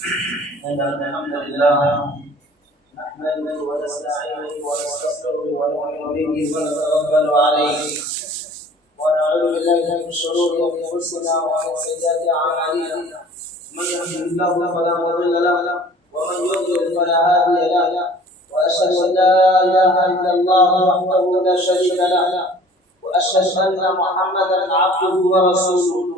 إن الحمد لله نحمده ونستعينه ونستغفره ونؤمن به ونتوكل عليه ونعوذ بالله من شرور أنفسنا ومن سيئات أعمالنا من يهده الله فلا مضل له ومن يضلل فلا هادي له وأشهد أن لا إله إلا الله وحده لا شريك له وأشهد أن محمدا عبده ورسوله.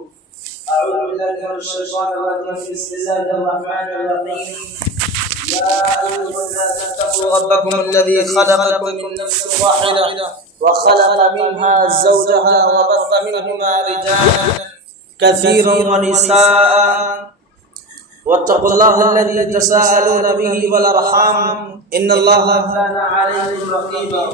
أعوذ بالله من الشيطان الرجيم. بسم الله الرحمن الرحيم. يا أيها الناس اتقوا ربكم الذي خلقكم من نفس واحدة وخلق منها زوجها وبث منهما رجالا كثيرا ونساء واتقوا الله الذي تساءلون به والأرحام إن الله كان عليكم رقيبا.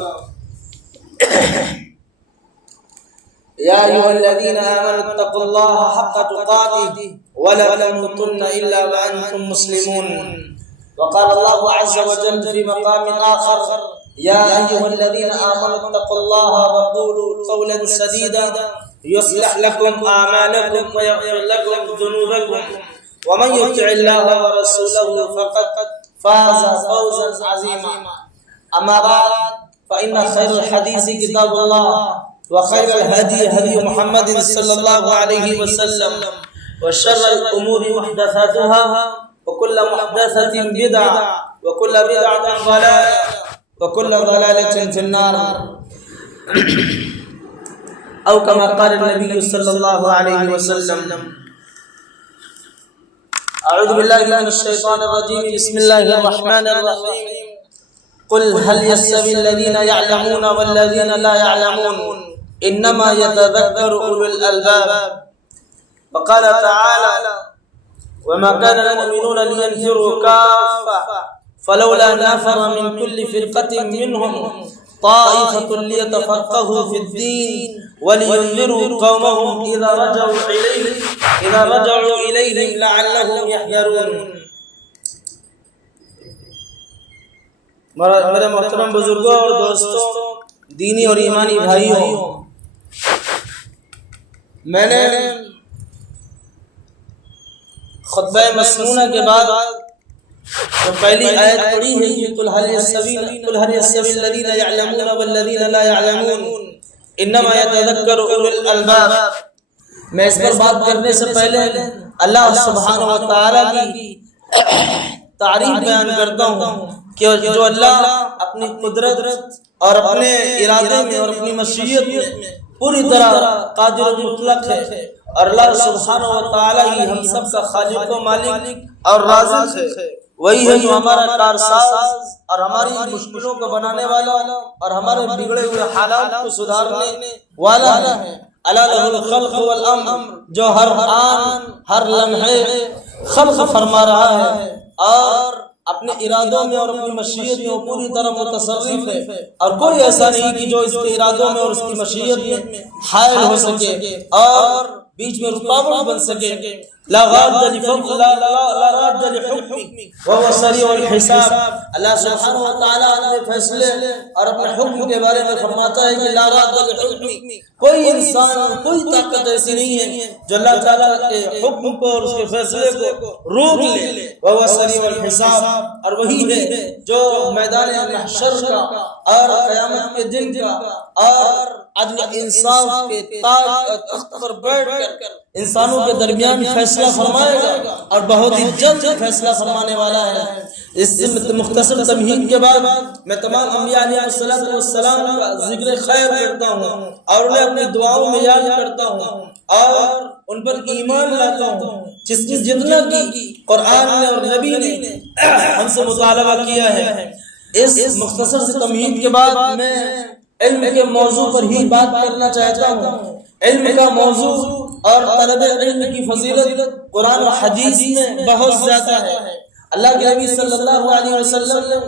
يا أيها الذين آمنوا اتقوا الله حق تقاته ولا تموتن إلا وأنتم مسلمون. وقال الله عز وجل في مقام آخر: يا أيها الذين آمنوا اتقوا الله وقولوا قولا سديدا يصلح لكم أعمالكم ويغفر لكم ذنوبكم ومن يطع الله ورسوله فقد فاز فوزا عظيما. أما بعد فإن خير الحديث كتاب الله وخير الهدي هدي محمد صلى الله عليه وسلم وشر الأمور محدثاتها وكل محدثة بدعة وكل بدعة ضلالة وكل ضلالة في النار أو كما قال النبي صلى الله عليه وسلم. أعوذ بالله من الشيطان الرجيم. بسم الله الرحمن الرحيم. قل هل يستوي الذين يعلمون والذين لا يعلمون إنما يتذكر أولو الألباب. وقال تعالى: وما كان المؤمنون لينفروا كافة فلولا نفر من كل فرقة منهم طائفة ليتفقهوا في الدين ولينذروا قومهم إذا رجعوا إليهم لعلهم يحذرون. میرے محترم بزرگوں اور دوستوں، دینی اور ایمانی بھائیوں، میں نے خطبہ مسنونہ کے بعد جو پہلی آیت پڑھی ہے کہ قل هل يستوي الذين يعلمون والذين لا يعلمون انما يتذكر اولو الالباب، میں اس پر بات کرنے سے پہلے اللہ سبحانہ و تعالی کی تعریف بیان کرتا ہوں کہ جو اللہ اپنی قدرت اور اپنے ارادے میں اور اپنی مشیت میں پوری طرح قادر مطلق ہے، اور اللہ سبحانہ و تعالی ہی ہم سب کا خالق و مالک اور رازق ہے. وہی ہے جو ہمارا کارساز اور ہماری مشکلوں کو بنانے والا اور ہمارے بگڑے ہوئے حالات کو سدھارنے والا ہے. الا لہ الخلق والامر، جو ہر آن ہر لمحے خلق فرما رہا ہے اور اپنے ارادوں میں اور اپنی مشیت میں پوری طرح متصرف ہے، اور کوئی ایسا نہیں کہ جو اس کے ارادوں میں اور اس کی مشیت میں حائل ہو سکے اور بیچ میں رکاوٹ بن سکے. لا غاد لحکمی وهو سریع الحساب. اللہ سبحانہ و تعالی اپنے فیصلے اور اپنے حکم کے بارے میں فرماتا ہے کہ لا غاد لحکمی، کوئی انسان کوئی طاقت ایسی نہیں ہے جو اللہ تعالیٰ کے حکم کو اور اس کے فیصلے کو روک لے. وهو سریع الحساب، اور وہی ہے جو میدان محشر کا اور قیامت کے دن کا اور عدل انصاف کے تخت پر بیٹھ کر انسانوں کے درمیان فیصلہ فرمائے گا اور بہت ہی جلد فیصلہ فرمانے والا ہے. اس مختصر تمہید کے بعد میں تمام انبیاء علیہ السلام کا ذکر خیر کرتا ہوں اور انہیں اپنی دعاؤں میں یاد کرتا ہوں اور ان پر ایمان لاتا ہوں جتنا کی قرآن نے اور نبی نے ہم سے مطالبہ کیا ہے. اس مختصر سے تمہید کے بعد میں علم کے موضوع پر ہی بات کرنا چاہتا ہوں. علم کا موضوع اور طلب علم کی فضیلت قرآن و حدیث میں بہت زیادہ ہے. اللہ کے نبی صلی اللہ علیہ وسلم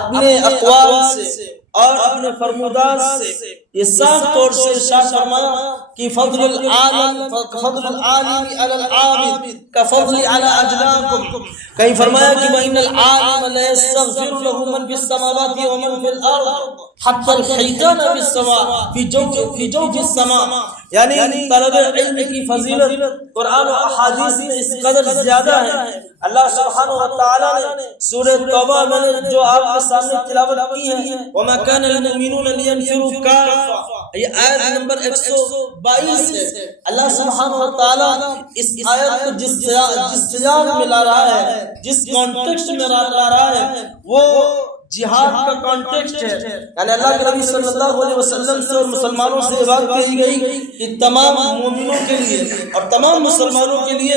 اپنے اقوال سے اور اپنے فرمودات سے یہ صاف طور سے ارشاد فرمایا کہ فضل العالم علی العابد کفضل علی اجلاکم. کہیں فرمایا کہ وَإِنَّ الْعَالِمَ لَيَسْتَغْفِرُ لَهُ مَنْ فِي السَّمَاوَاتِ وَمَنْ فِي الْأَرْضِ حَتَّى الْحَيْتَانَ فِي السَّمَاءِ فِي جَوْفِ السَّمَاءِ. یعنی طلب علم کی فضیلت قرآن و احادیث میں اس قدر زیادہ ہے۔ اللہ سبحانہ و تعالیٰ نے سورہ توبہ میں جو آپ کے سامنے تلاوت کی ہے وَمَا كَانَ الْمُؤْمِنُونَ لِيَنْفِرُوا كَافَّةً، یہ آیت نمبر 122 ہے۔ اللہ سبحانہ و تعالیٰ اس آیت کو جس سیاق میں لا رہا ہے، جس کانٹیکسٹ میں لا رہا ہے، وہ جہاد کا کانٹیکسٹ ہے۔ یعنی اللہ کے نبی صلی اللہ علیہ وسلم سے اور مسلمانوں سے یہ بات کہی گئی کہ تمام مومنوں کے لیے اور تمام مسلمانوں کے لیے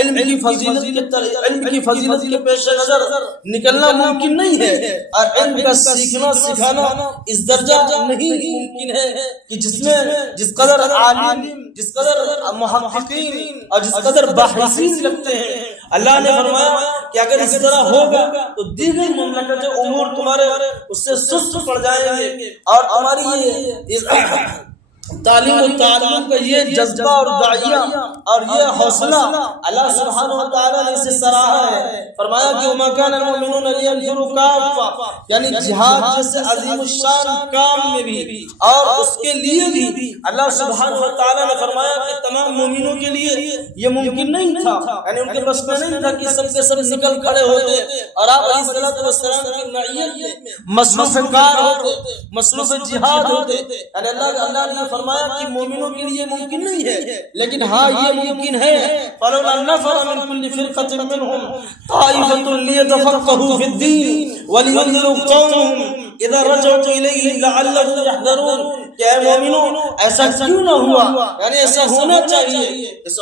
علم کی فضیلت کے پیش نظر نکلنا ممکن نہیں ہے، اور علم کا سیکھنا سکھانا اس درجہ نہیں ممکن ہے کہ جس قدر عالم، جس قدر محققین اور جس قدر باحثین لگتے ہیں۔ اللہ نے فرمایا کہ اگر اس طرح ہوگا تو دیگر مملکت امور تمہارے اس سے سست پڑ جائیں گے، اور تمہاری یہ تعلیم و تعلم کا یہ جذبہ اور داعیہ اور یہ حوصلہ اللہ سبحانہ و تعالیٰ نے اسے سراہا ہے۔ فرمایا کہ وَمَا كَانَ الْمُؤْمِنُونَ لِيَنْفِرُوا كَافَّةً، یعنی جہاد جیسے عظیم الشان کام میں بھی اور اس کے لیے بھی اللہ سبحانہ و تعالیٰ نے فرمایا کہ تمام مومنوں کے لیے یہ ممکن نہیں تھا، یعنی ان کے بس میں نہیں تھا کہ سب کے سب نکل کھڑے ہوتے اور آپ علیہ الصلوۃ والسلام کی معیت میں مصروف کار ہوتے، مصروف جہاد ہوتے۔ یعنی اللہ نے فرمایا کہ مومنوں کے لیے ممکن نہیں ہے، لیکن ہاں یہ ممکن ہے۔ فَلَوْلَا نَفَرَ مِنْ كُلِّ فِرْقَةٍ مِّنْهُمْ طَائِفَةٌ لِيَتَفَقَّهُوا فِي الدِّينِ وَلِيُنذِرُوا قَوْمَهُمْ إِذَا رَجَعُوا إِلَيْهِمْ لَعَلَّهُمْ يَحْذَرُونَ کہ اے مومنوں ایسا کیوں نہ ہوا، یعنی ایسا ہونا چاہیے۔ اس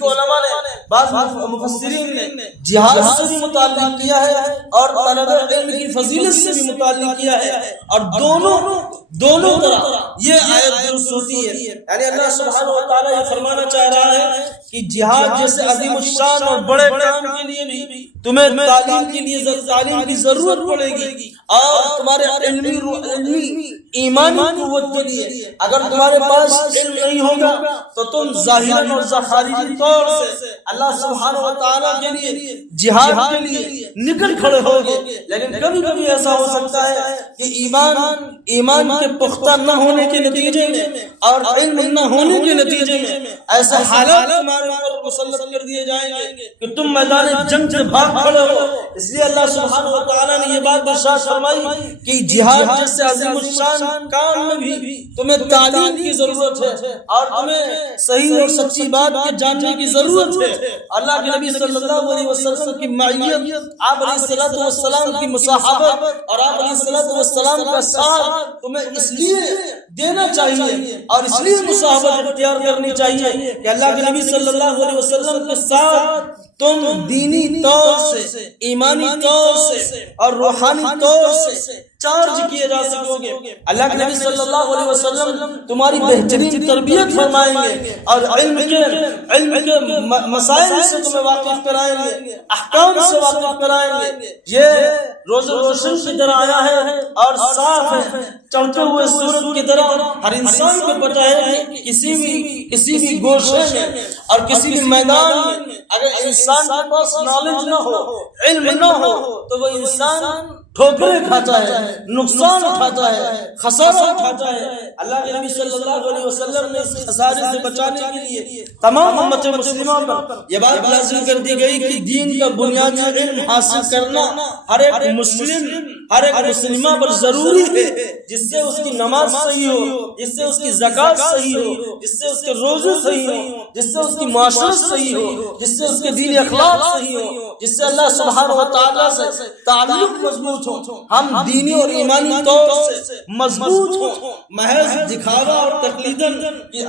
کو علماء نے بعض مفسرین نے جہاد سے بھی متعلق کیا ہے اور طلب علم کی فضیلت سے بھی متعلق کیا ہے، اور دونوں طرح یہ آیت درست ہوتی ہے۔ یعنی اللہ سبحانہ و تعالیٰ یہ فرمانا چاہ رہا ہے کہ جہاد جیسے عظیم الشان اور بڑے کام کے لیے بھی تمہیں تعلیم کی ضرورت پڑے گی، اور تمہارے علمی ایمانی قوت کے لیے اگر تمہارے پاس علم نہیں ہوگا تو تم ظاہراً اور خارجی طور سے اللہ سبحانہ و تعالیٰ کے لیے جہاد کے لیے نکل کھڑے ہوگے، لیکن کبھی کبھی ایسا ہو سکتا ہے کہ ایمان کے پختہ نہ ہونے کے نتیجے میں اور علم نہ ہونے کے نتیجے میں ایسے حالات تمہارے اوپر مسلط کر دیے جائیں گے کہ تم میدان جنگ سے بھاگ کھڑے ہو۔ اس لیے اللہ سبحانہ و تعالیٰ نے یہ بات ارشاد فرمائی کہ جہاد جیسے عظیم الشان کام میں بھی تمہیں تعلیم کی ضرورت ہے، اور تمہیں صحیح اور سچی بات کے جاننے کی ضرورت ہے۔ اللہ کے نبی صلی اللہ علیہ وسلم کی معیت، آپ علیہ الصلوۃ والسلام کی مصاحبت اور آپ علیہ الصلوۃ والسلام کا ساتھ تمہیں اس لیے دینا چاہیے اور اس لیے مصاحبت اختیار کرنی چاہیے کہ اللہ کے نبی صلی اللہ علیہ وسلم کے ساتھ تم دینی طور سے، ایمانی طور سے اور روحانی طور سے چارج کیے جا سکو گے۔ اللہ کے نبی صلی اللہ علیہ وسلم تمہاری بہترین تربیت فرمائیں گے اور علم کے مسائل سے تمہیں واقف کرائیں گے، احکام سے واقف کرائیں گے۔ یہ روز روشن کی طرح آیا ہے اور صاف ہے، چمکتے ہوئے سورج کی طرح ہر انسان کو پتہ ہے کہ کسی بھی گوشے میں اور کسی بھی میدان میں اگر انسان کے پاس نالج نہ ہو، علم نہ ہو، تو وہ انسان ٹھوکریں کھاتا ہے، نقصان اٹھاتا ہے، خسارہ اٹھاتا ہے۔ اللہ کے نبی صلی اللہ علیہ وسلم نے اس خسارے سے بچانے کے لیے تمام امت مسلمہ پر یہ بات لازم کر دی گئی کہ دین کا بنیادی علم حاصل کرنا ہر ایک مسلمہ پر ضروری ہے، جس سے اس کی نماز صحیح ہو، جس سے اس کی زکوٰۃ صحیح ہو، جس سے اس کے روزے صحیح ہو، جس سے اس کی معاشرت صحیح ہو، جس سے اس کے دین اخلاق صحیح ہو، جس سے اللہ سبحانہ و تعالیٰ سے تعلق مضبوط ہو، ہم دینی اور ایمانی طور سے مضبوط ہوں، محض دکھاوا اور تقلیداً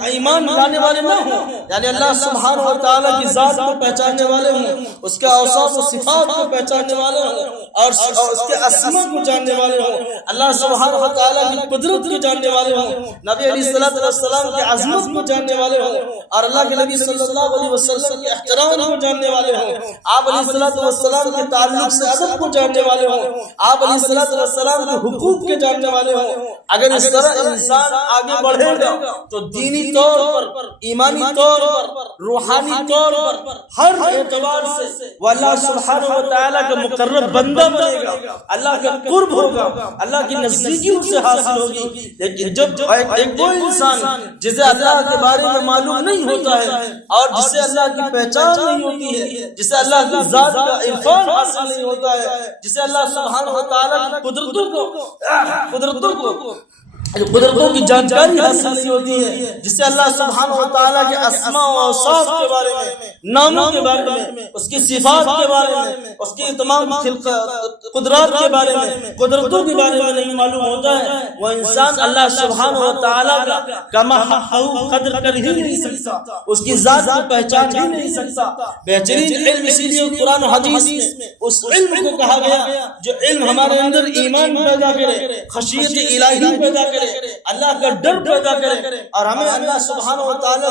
ایمان لانے والے نہ ہوں، یعنی اللہ سبحانہ و تعالیٰ کی ذات کو پہچاننے والے ہوں، اس کے اوصاف و صفات کو پہچاننے والے ہوں، اور اس کے اسما کو جاننے والے ہوں، اللہ سبحانہ و تعالیٰ کی قدرت کو جاننے والے ہوں، نبی علیہ الصلوۃ والسلام کی عظمت کو جاننے والے ہوں، اور اللہ کے نبی صلی اللہ علیہ وسلم کے احترام کو جاننے والے ہوں، آپ علیہ الصلوۃ والسلام کے تعلق سے ادب کو جاننے والے ہوں، آپ علیہ الصلوۃ والسلام کے حقوق کے جاننے والے ہوں۔ اگر اس طرح انسان آگے بڑھے گا تو دینی طور پر، ایمانی طور پر، روحانی طور پر، ہر اعتبار سے وہ اللہ سبحانہ و تعالیٰ کا مقرب بندہ بندہ بنے گا، اللہ کا قرب ہوگا، اللہ کی نزدیکی اسے حاصل ہوگی۔ لیکن جب ایک وہ انسان جسے اللہ کے بارے میں معلوم نہیں ہوتا ہے اور جسے اللہ کی پہچان نہیں ہوتی ہے، جسے اللہ کی ذات کا عرفان حاصل نہیں ہوتا ہے، جسے اللہ سبحانہ و تعالیٰ کی قدرتوں کی جانکاری حاصل نہیں ہوتی ہے، جسے اللہ سبحانہ و تعالیٰ کے اسماء و اوصاف کے بارے میں، ناموں کے بارے میں، اس کی صفات کے بارے میں، اس کی تمام قدرات کے بارے میں، قدرتوں کے بارے میں نہیں معلوم ہوتا ہے، وہ انسان اللہ سبحانہ و تعالیٰ کا کما حق قدر کر ہی نہیں سکتا، اس کی ذات کو پہچان ہی نہیں سکتا۔ بہترین علم اسی لیے قرآن و حدیث میں اس علم کو کہا گیا جو علم ہمارے اندر ایمان پیدا کرے، خشیت الہی پیدا کرے، اللہ کا ڈر پیدا کرے اور ہمیں اللہ سبحانہ و تعالیٰ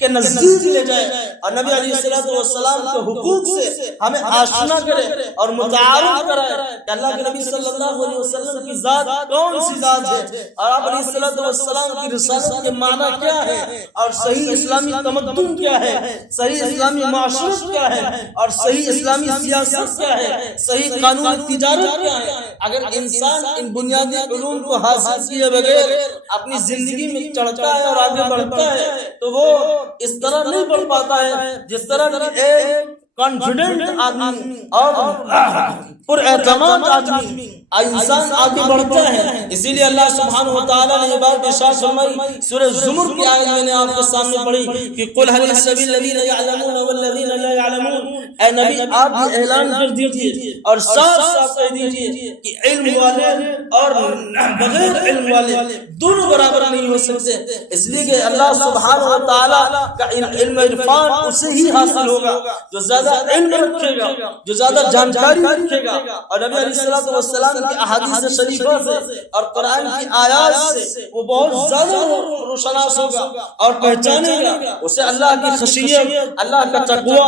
کے نزدیک لے جائے، اور نبی علیہ الصلوۃ والسلام کے حقوق سے ہمیں آشنا کرے اور متعارف کرائے کہ اللہ کے نبی صلی اللہ علیہ وسلم کی ذات کون سی ذات ہے، اور آپ علیہ الصلوۃ والسلام کی رسالت کے معنی کیا ہے، اور صحیح اسلامی تمدن کیا ہے، صحیح اسلامی معاشرت کیا ہے، اور صحیح اسلامی سیاست کیا ہے، صحیح قانون تجارت کیا ہے۔ اگر انسان ان بنیادی علوم کو حاصل کیے بغیر اپنی زندگی میں چڑھتا ہے اور آگے بڑھتا ہے تو وہ اس طرح نہیں بڑھ پاتا ہے جس طرح کہ ایک کانفیڈنٹ آدمی اور پر اعتماد آدمی انسان آگے بڑھتا ہے۔ اسی لیے اللہ سبحانہ و تعالیٰ نے یہ بات ارشاد فرمائی سورہ زمر کی آیت میں نے آپ کے سامنے پڑھی کہ قل هل يستوي الذين يعلمون والذين لا يعلمون، اے نبی آپ یہ اعلان کر دیجئے اور صاف صاف کہہ دیجئے کہ علم والے اور بغیر علم والے دونوں برابر نہیں ہو سکتے، اس لیے کہ اللہ سبحانہ و تعالیٰ کا علم عرفان اسے ہی حاصل ہوگا جو زیادہ علم رکھے گا، جو زیادہ جانکاری رکھے گا، اور نبی علیہ الصلوۃ والسلام کی احادیث شریفہ سے اور قرآن کی آیات سے وہ بہت زیادہ روشناس ہوگا اور پہچانے گا، اسے اللہ کی خشیت، اللہ کا تقوی،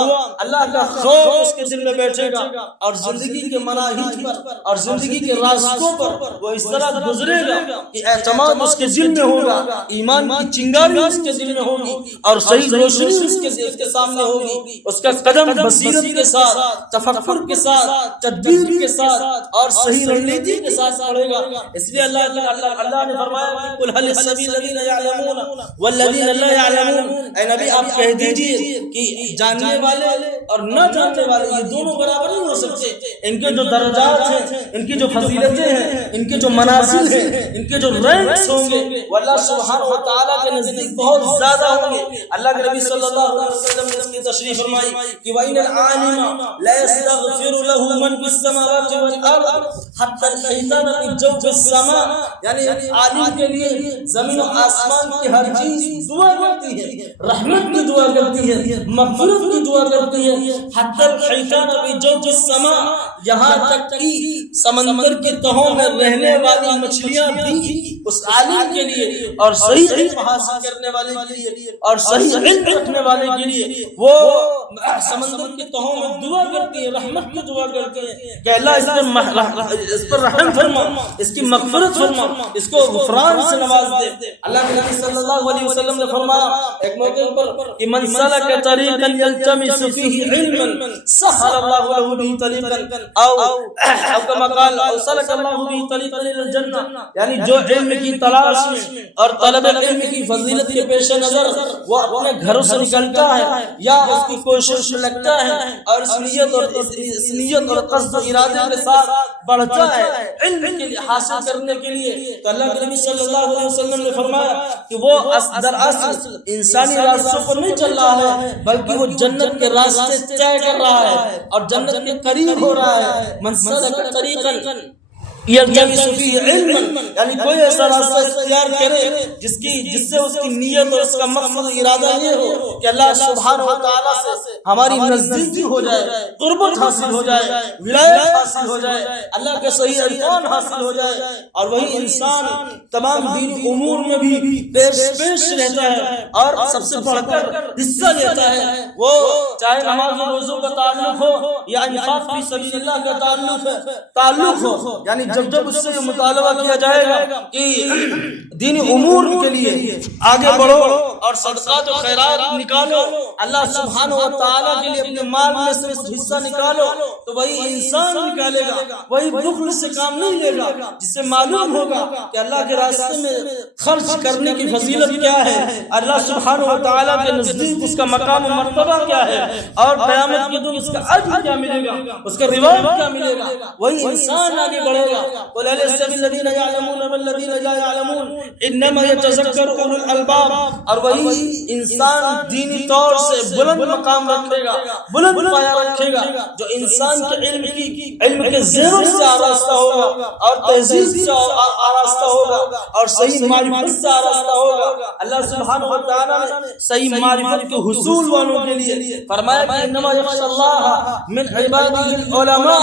اللہ کا خوف اس کے دل میں بیٹھے گا، اور زندگی کے مناہج پر اور زندگی کے راستوں پر وہ اس طرح گزرے گا کہ اعتماد اس کے دل میں ہوگا، ایمان کی چنگاری اس کے دل میں ہوگی، اور صحیح روشنی اس کے سامنے ہوگی، اس کا قدم بصیرت کے ساتھ، تفکر کے ساتھ، تدبیر کے ساتھ اور صحیح رنیتی کے ساتھ پڑھے گا۔ اس لیے اللہ نے فرمایا کہ قل هل يستوي الذين يعلمون والذين لا يعلمون، اے نبی آپ کہہ دیجئے کہ جاننے والے اور نہ جاننے والے یہ دونوں برابر نہیں ہو سکتے، ان کے جو درجات ہیں، ان کی جو فضیلتیں ہیں، ان کے جو منازل ہیں، ان کے جو رینکس ہوں گے وہ اللہ سبحانہ و تعالیٰ کے نزدیک بہت زیادہ ہوں گے۔ اللہ کے نبی صلی اللہ علیہ وسلم نے اس کی تشریح فرمائی کہ وَإِنَ الْعَالِمَ لَا يَسْتَغْفِرُ لَهُ مَنْ فِي السَّمَاوَاتِ وَالْأَرْضِ حَتَّى الْحَيْتَانَ فِي جَوْفِ السَّمَاءِ، یعنی عالم کے لیے زمین و آسمان کی ہر چیز دعا کرتی ہے، رحمت کی دعا کرتی ہے، مغفرت کی دعا کرتی ہے، حَتَّى الْحَيْتَانَ فِي جَوْفِ السَّمَاءِ، یہاں تک کہ سمندر کی تہوں میں رہنے والی مچھلیاں بھی اس عالم کے لیے اور صحیح علم حاصل کرنے والے کے لیے اور صحیح علم رکھنے والے کے لیے وہ سمندر کی تہوں میں دعا کرتی ہے، رحمت کی دعا کرتی ہے کہ اللہ اس پر رحم فرما، اس کی مغفرت فرما، اس کو غفران سے نواز دے۔ اللہ کے نبی صلی اللہ علیہ وسلم نے فرمایا ایک موقع پر کہ من سلک طریقا یلتمس فیہ علما سہل اللہ له به طریقا او کما قال او سلک اللہ به طریقا الى الجنہ، یعنی جو علم کی تلاش میں اور طلب علم کی فضیلت کے پیش نظر وہ اپنے گھروں سے نکلتا ہے یا اس کی کوشش میں لگتا ہے اور اس نیت اور قصد و ارادے کے ساتھ بڑھتا ہے علم کے حاصل کرنے کے لیے، تو اللہ کے نبی صلی اللہ علیہ وسلم نے فرمایا کہ وہ دراصل انسانی راستوں پر نہیں چل رہا ہے بلکہ وہ جنت کے راستے طے کر رہا ہے اور جنت کے قریب ہو رہا ہے۔ من سلک طریقا یلتمس فیہ علما، یعنی کوئی ایسا راستہ اختیار کرے جس سے اس کی نیت اور اس کا مقصد ارادہ یہ ہو کہ اللہ سبحانہ و تعالیٰ سے ہماری نزدیکی ہو جائے، قربت حاصل ہو جائے، ولایت حاصل ہو جائے، اللہ کے صحیح عرفان حاصل ہو جائے، اور وہی انسان تمام دینی امور میں بھی پیش رہتا ہے اور سب سے بڑھ کر حصہ لیتا ہے، وہ چاہے نماز و روزوں کا تعلق ہو یا انفاق فی سبیل اللہ کا تعلق ہو، یعنی جب اس سے مطالبہ کیا جائے گا کہ دینی امور کے لیے آگے بڑھو اور صدقات و خیرات نکالو، اللہ سبحانہ و تعالیٰ کے لیے اپنے مال میں سے حصہ نکالو، تو وہی انسان نکالے گا، وہی بخل سے کام نہیں لے گا، جس سے معلوم ہوگا کہ اللہ کے راستے میں خرچ کرنے کی فضیلت کیا ہے، اللہ سبحانہ و تعالیٰ کے نزدیک اس کا مقام و مرتبہ کیا ہے، اور قیامت کے دن اس کا اجر کیا ملے گا، اس کا ریوارڈ کیا ملے گا، وہی انسان آگے بڑھے گا۔ قل هل يستوي الذين يعلمون والذين لا يعلمون انما يتذكر اولو الالباب، اور وہی انسان دینی طور سے بلند مقام رکھے گا، بلند پایہ رکھے گا، جو انسان کے علم کے زیروں سے آراستہ ہوگا اور تہذیب سے آراستہ ہوگا اور صحیح معرفت سے آراستہ ہوگا۔ اللہ سبحانہ و تعالیٰ نے صحیح معرفت کے حصول والوں کے لیے فرمایا کہ انما یخشی اللہ من عبادہ العلماء،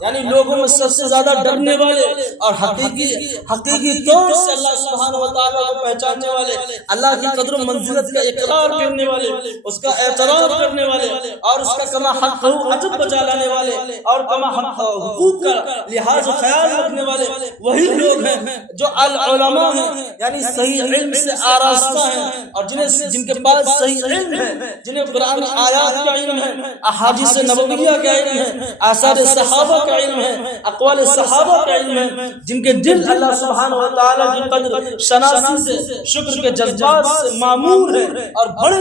یعنی لوگوں میں سب سے زیادہ ڈرنے والے اور حقیقی طور سے اللہ سبحانہ و تعالیٰ کو پہچاننے والے، اللہ کی قدر و منزلت کا اقرار کرنے والے، اس کا اعتراف کرنے والے اور اس کا کما حق عجب بچا لانے والے اور کما حق حقوق کا لحاظ و خیال رکھنے والے وہی لوگ ہیں جو العلماء ہیں، یعنی صحیح علم سے آراستہ ہیں، اور جن کے پاس صحیح علم ہے، جنہیں قرآن آیات کا علم ہے، احادیث نبویہ کا علم ہے، آثار صحابہ کا علم ہے، اقوال صحابہ کا علم ہے، جن کے دل اللہ سبحانہ و تعالیٰ کی قدر شناسی سے، شکر کے جذبات سے معمور ہے اور بڑے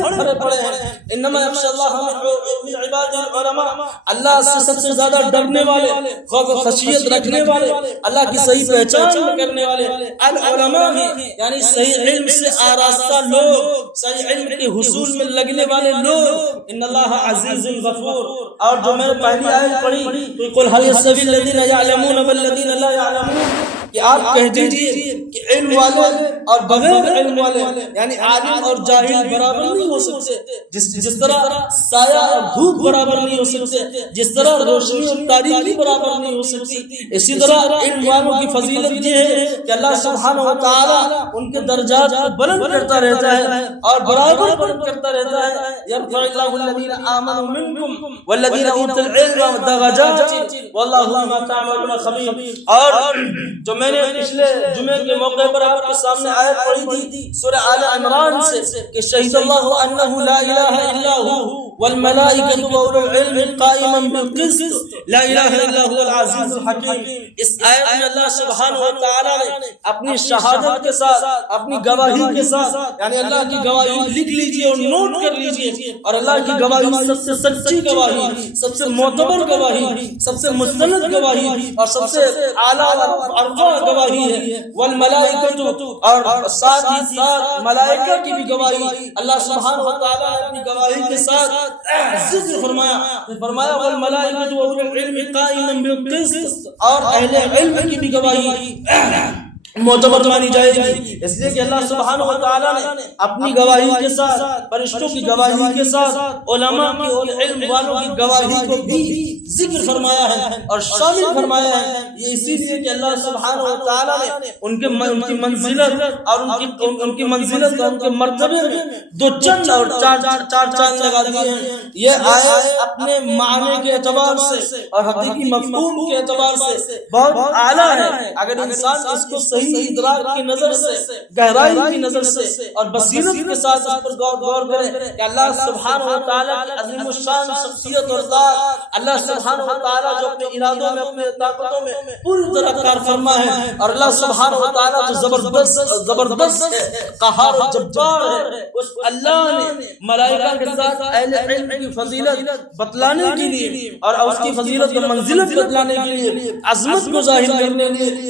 ہیں۔ انما یخشی اللہ من عبادہ العلماء، اللہ سے سب سے زیادہ ڈرنے والے، خوف و خشیت رکھنے والے، اللہ کی صحیح پہچان کرنے والے العلماء ہیں، یعنی صحیح علم سے آراستہ لوگ، صحیح علم کے حصول میں لگنے والے لوگ۔ ان اللہ عزیز غفور، اور جو میں نے پہلی آیت پڑھی تو قل هل يستوي الذين يعلمون والذين لا يعلمون، کہ آپ کہہ دیجئے کہ علم والے اور بغیر علم والے، یعنی عالم اور جاہل برابر نہیں ہو سکتے، جس طرح سایہ اور دھوپ برابر نہیں ہو سکتے، جس طرح روشنی اور تاریکی برابر نہیں ہو سکتی، اسی طرح علم والوں کی فضیلت یہ ہے کہ اللہ سبحانہ و تعالیٰ ان کے درجات کو بلند کرتا رہتا ہے اور برابر بلند کرتا رہتا ہے۔ یرفع اللہ الذین آمنوا منکم والذین اوتوا العلم درجات واللہ بما تعملون خبیر۔ اور جو میں نے پچھلے جمعے کے موقع پر آپ کے سامنے آیت پڑھی تھی سورہ آل عمران سے کہ شہید اللہ انہ لا الہ الا ہو والملائکۃ واولو العلم قائما بالقسط لا الہ الا هو العزیز الحکیم۔ اس آیت میں اللہ سبحانہ و تعالی نے اپنی شہادت کے ساتھ، اپنی گواہی کے ساتھ، یعنی اللہ کی گواہی لکھ لیجئے اور نوٹ کر لیجئے، اور اللہ کی گواہی سب سے سچی گواہی، سب سے معتبر گواہی، سب سے مستند گواہی اور سب سے اعلیٰ ارفع گواہی ہے۔ والملائکۃ، اور ساتھ ہی ساتھ ملائکہ کی بھی گواہی اللہ سبحانہ و تعالی نے اپنی گواہی کے ساتھ ذکر فرمایا والملائکۃ واولو العلم قائما بالقسط، اور اہل علم کی بھی گواہی معتبر مانی جائے گی، اس لیے کہ اللہ سبحانہ و تعالیٰ نے اپنی گواہی کے ساتھ، فرشتوں کی گواہی کے ساتھ، علماء کی اور علم والوں کی گواہی کو بھی ذکر فرمایا ہے اور شامل فرمایا ہے۔ یہ اسی لیے کہ اللہ سبحانہ و تعالیٰ نے ان کی منزلت اور ان کی منزلت اور ان کے مرتبے میں دو چند اور چار چاند لگا دیے ہیں۔ یہ آیت اپنے معنی کے اعتبار سے اور حقیقی مفہوم کے اعتبار سے بہت اعلیٰ ہے۔ اگر انسان اس کو صحیح ادراک کی نظر سے، گہرائی کی نظر سے اور بصیرت کے ساتھ اس پر غور کرے کہ اللہ سبحانہ و تعالیٰ کی عظیم الشان شخصیت اور ذات، اللہ سبحانہ و تعالیٰ جو اپنے ارادوں میں، اپنے طاقتوں میں پوری طرح کار فرما ہے، اور اللہ سبحانہ و تعالیٰ جو زبردست ہے، قہار و جبار ہے، اس اللہ نے ملائکہ کے ساتھ اہل علم کی فضیلت بتلانے کے لیے اور اس کی فضیلت و منزلت بتلانے کے لیے، عظمت کو ظاہر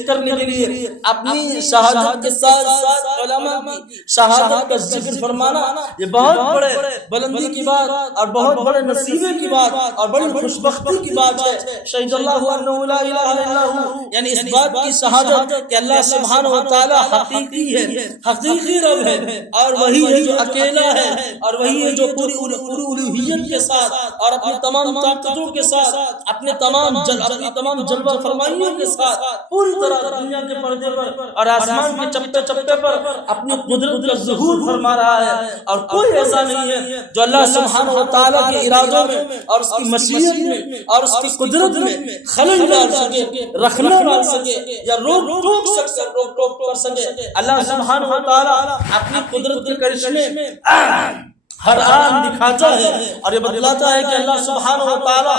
کرنے کے لیے اپنی شہادت کے ساتھ ساتھ علماء کی شہادت کا ذکر فرمانا، یہ بہت بڑے بلندی کی بات اور بہت بڑے نصیبے کی بات اور بڑی خوشبختی کی بات ہے. شہید اللہ انہ لا الہ الا ہوا، یعنی اس بات کی شہادت کہ اللہ سبحانہ و تعالی حقیقی ہے، حقیقی رب ہے، اور وہی ہے جو اکیلا ہے، اور وہی ہے جو پوری الوہیت کے ساتھ اور اپنی تمام طاقتوں کے ساتھ، اپنی تمام جلوہ فرمائیوں کے ساتھ پوری طرح دنیا کے پردے پر اور آسمان کے چپے چپے پر اپنی قدرت کا ظہور فرما رہا ہے. اور کوئی ایسا نہیں ہے جو اللہ سبحانہ و تعالیٰ کے ارادوں میں اور اس کی مشیت میں اور اس کی قدرت میں خلل ڈال سکے، رخنہ ڈال سکے یا روک ٹوک کر سکے. اللہ سبحانہ و تعالیٰ اپنی قدرت کے کرشمے ہر آن دکھاتا ہے اور یہ بتلاتا ہے کہ اللہ سبحانہ و تعالیٰ